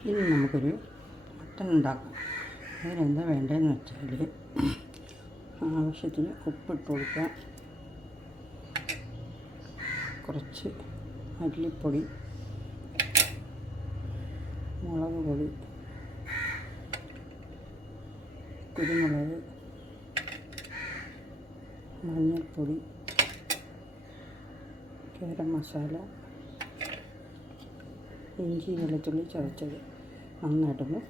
ഇനി നമുക്കൊരു മട്ടൻ ഉണ്ടാക്കാം. അതിനെന്താ വേണ്ടതെന്ന് വെച്ചാൽ ആവശ്യത്തിന് ഉപ്പിട്ട് കൊടുക്കാം കുറച്ച് മല്ലിപ്പൊടി മുളക് പൊടി കുരുമുളക് മഞ്ഞൾപ്പൊടി ഗരം മസാല ഇഞ്ചി വെളുത്തുള്ളി ചതച്ചത് നന്നായിട്ടൊന്ന്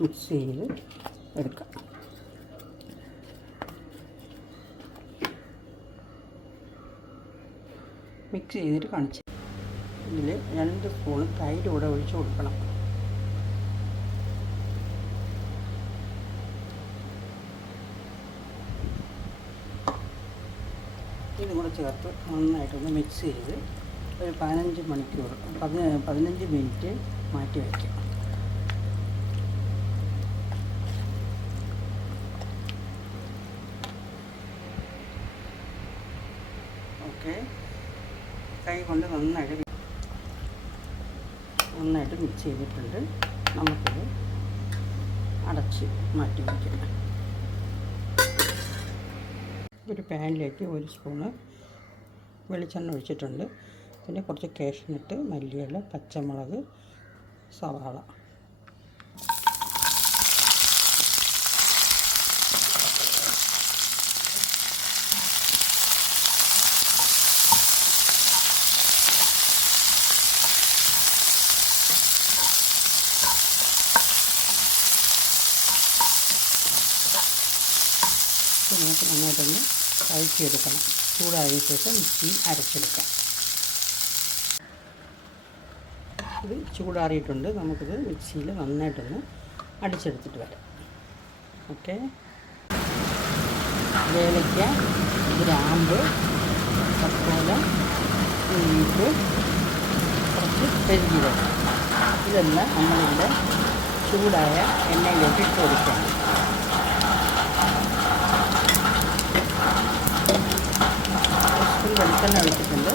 മിക്സ് ചെയ്ത് എടുക്കാം. മിക്സ് ചെയ്തിട്ട് കാണിച്ച് ഇതിൽ രണ്ട് സ്പൂൺ തൈര് കൂടെ ഒഴിച്ച് കൊടുക്കണം. ഇതും കൂടെ ചേർത്ത് നന്നായിട്ടൊന്ന് മിക്സ് ചെയ്ത് ഒരു പതിനഞ്ച് മണിക്കൂർ പതിന പതിനഞ്ച് മിനിറ്റ് മാറ്റി വയ്ക്കും. ഓക്കെ. കൈ കൊണ്ട് നന്നായിട്ട് നന്നായിട്ട് മിക്സ് ചെയ്തിട്ടുണ്ട്. നമുക്കിത് അടച്ച് മാറ്റി വയ്ക്കാം. ഒരു പാനിലേക്ക് ഒരു സ്പൂണ് വെളിച്ചെണ്ണ ഒഴിച്ചിട്ടുണ്ട്. പിന്നെ കുറച്ച് കാഷ്നട്ട് മല്ലിയില പച്ചമുളക് സവാള. നന്നായിട്ടൊന്ന് അഴിച്ചെടുക്കണം ചൂടായ ശേഷം മിക്സിയിൽ അരച്ചെടുക്കാം. ഇത് ചൂടാറിയിട്ടുണ്ട്. നമുക്കിത് മിക്സിയിൽ നന്നായിട്ടൊന്ന് അടിച്ചെടുത്തിട്ട് വരാം. ഓക്കെ. ഏലയ്ക്ക ഗ്രാമ്പ് കപ്പോല ഉള്ളിപ്പ് കുറച്ച് പെരുജീരകം ഇതെല്ലാം നമ്മളിവിടെ ചൂടായ എണ്ണയിലേക്ക് ഇട്ട് കൊടുക്കണം സ്പൂൺ വെളിച്ചെണ്ണ ഒഴിച്ചിട്ടുണ്ട്.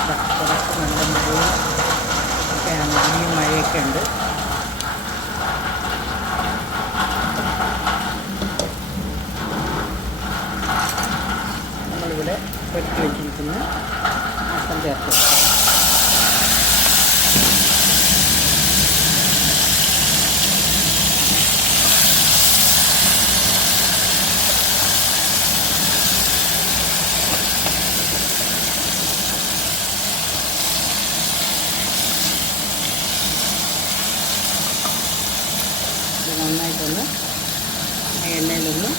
ദാ പുറത്ത് നല്ല നമ്മളിവിടെ പെരുത്തി വെച്ചിരിക്കുന്ന മട്ടൻ ചേർത്ത് കൊടുക്കാം. ഇത് നന്നായിട്ടൊന്ന് ആ എണ്ണയിലൊന്ന്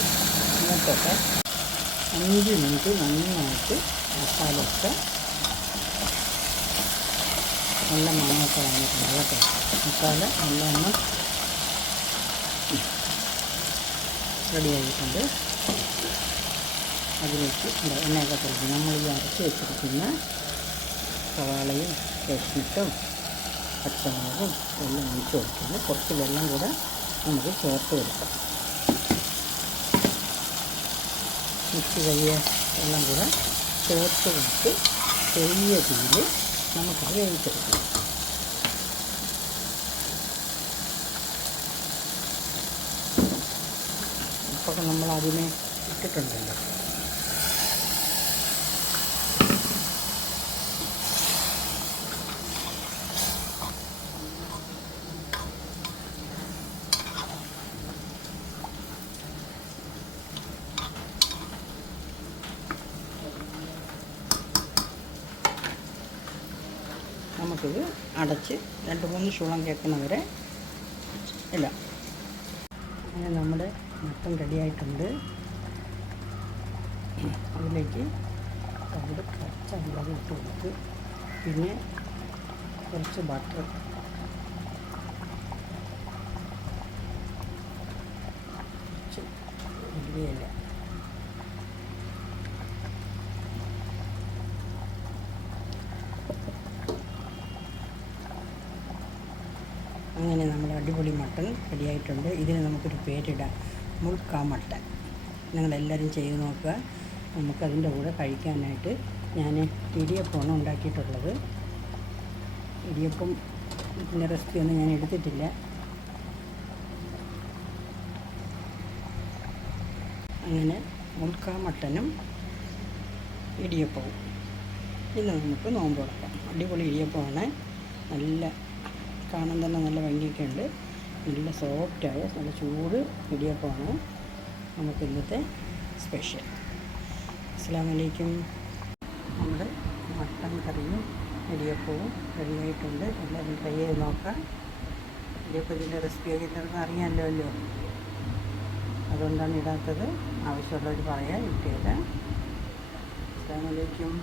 മൂക്കട്ടെ അഞ്ച് മിനിറ്റ് നന്നായിട്ട് മസാലയൊക്കെ നല്ല മണമൊക്കെ വന്നിട്ടുണ്ട് കേട്ടോ. മസാല നല്ലവണ്ണം റെഡി ആയിട്ടുണ്ട് അതിലേക്ക് എണ്ണയൊക്കെ തെളിച്ച് നമ്മൾ ഈ അരച്ച് വെച്ചിരിക്കുന്ന സവാളയും കഷ്ണിട്ടും പച്ചമുളകും എല്ലാം ഒഴിച്ച് കൊടുക്കുന്നത് കുറച്ച് വെള്ളം കൂടെ നമുക്ക് ചേർത്ത് കൊടുക്കാം. മിക്സി കഴിയ എല്ലാം കൂടെ ചേർത്ത് കൊടുത്ത് ചെറിയ തീയിൽ നമുക്കത് വേവിച്ചെടുക്കാം. അപ്പോൾ നമ്മൾ അതിനെ ഇട്ടിട്ടുണ്ടല്ലോ. നമുക്കിത് അടച്ച് രണ്ട് മൂന്ന് ചൂളം കേൾക്കുന്നവരെ ഇല്ല. അങ്ങനെ നമ്മുടെ മട്ടൻ റെഡിയായിട്ടുണ്ട്. അതിലേക്ക് തവിട് കുറച്ച് അമ്പളം ഇട്ട് കൊടുത്ത് പിന്നെ കുറച്ച് ബട്ടർ കുറച്ച് അങ്ങനെ അങ്ങനെ നമ്മൾ അടിപൊളി മട്ടൺ റെഡിയായിട്ടുണ്ട്. ഇതിന് നമുക്കൊരു പേരിടാം. മുൾക്ക മട്ടൺ നിങ്ങളെല്ലാവരും ചെയ്ത് നോക്കുക. നമുക്കതിന്റെ കൂടെ കഴിക്കാനായിട്ട് ഞാൻ ഇടിയപ്പമാണ് ഉണ്ടാക്കിയിട്ടുള്ളത്. ഇടിയപ്പം ഇതിന്റെ റെസിപ്പി ഒന്നും ഞാൻ എടുത്തിട്ടില്ല. അങ്ങനെ മുൾക്ക മട്ടനും ഇടിയപ്പവും. ഇന്ന് നമുക്ക് നോമ്പ് തുറക്കാം. അടിപൊളി ഇടിയപ്പമാണ്. നല്ല കാണാൻ തന്നെ നല്ല ഭംഗിയൊക്കെ ഉണ്ട്. നല്ല സോഫ്റ്റായ നല്ല ചൂട് ഇടിയപ്പമാണ് നമുക്ക് ഇന്നത്തെ സ്പെഷ്യൽ അസ്സാം വലൈക്കും നമ്മുടെ മട്ടൻ കറിയും ഇടിയപ്പവും റെഡിയായിട്ടുണ്ട് എല്ലാവരും ട്രൈ ചെയ്ത് നോക്കാം. ഇടിയപ്പത്തിന്റെ റെസിപ്പിയൊക്കെ എല്ലാവർക്കും അറിയാമല്ലോ അതുകൊണ്ടാണ് ഇടാത്തത്. ആവശ്യമുള്ളവർ പറയാം ഇട്ടില്ല അസ്സാം വലൈക്കും